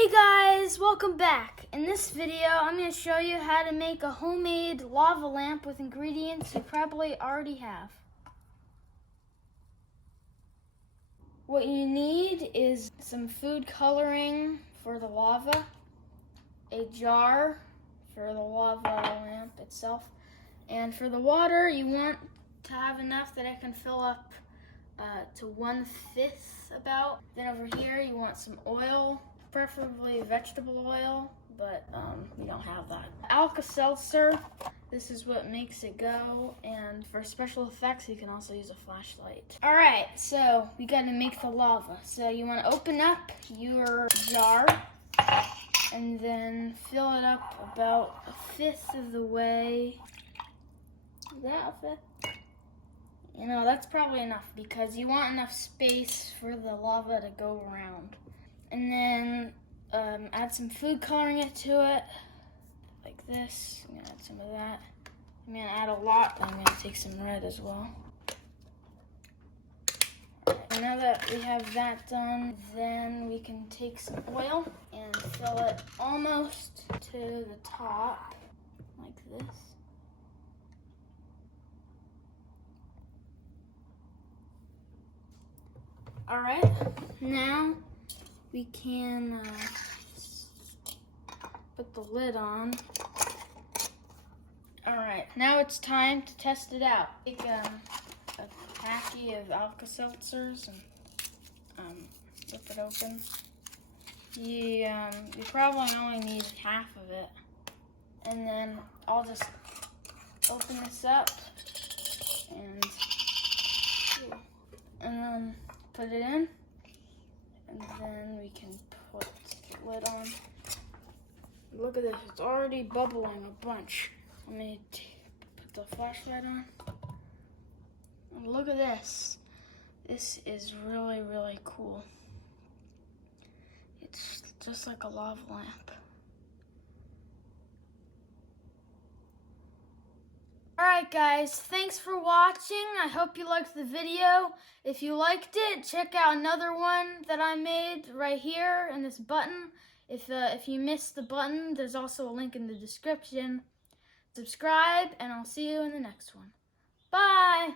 Hey guys, welcome back. In this video, I'm going to show you how to make a homemade lava lamp with ingredients you probably already have. What you need is some food coloring for the lava, a jar for the lava lamp itself, and for the water, you want to have enough that it can fill up to 1/5 about. Then over here, you want some oil. Preferably vegetable oil, but we don't have that. Alka-Seltzer, this is what makes it go, and for special effects you can also use a flashlight. Alright, so we gotta make the lava. So you want to open up your jar and then fill it up about 1/5 of the way. Is that a 1/5? You know, that's probably enough because you want enough space for the lava to go around. And then add some food coloring to it, like this. I'm gonna add some of that. I'm gonna add a lot, but I'm gonna take some red as well. Alright, now that we have that done, then we can take some oil and fill it almost to the top, like this. Alright, now we can put the lid on. Alright, now it's time to test it out. Take a packy of Alka-Seltzers and rip it open. You probably only need half of it. And then I'll just open this up and then put it in. And then we can put the lid on. Look at this, it's already bubbling a bunch. Let me put the flashlight on. And look at this. This is really, really cool. It's just like a lava lamp. Alright guys, thanks for watching. I hope you liked the video. If you liked it, check out another one that I made right here in this button. If you missed the button, there's also a link in the description. Subscribe, and I'll see you in the next one. Bye!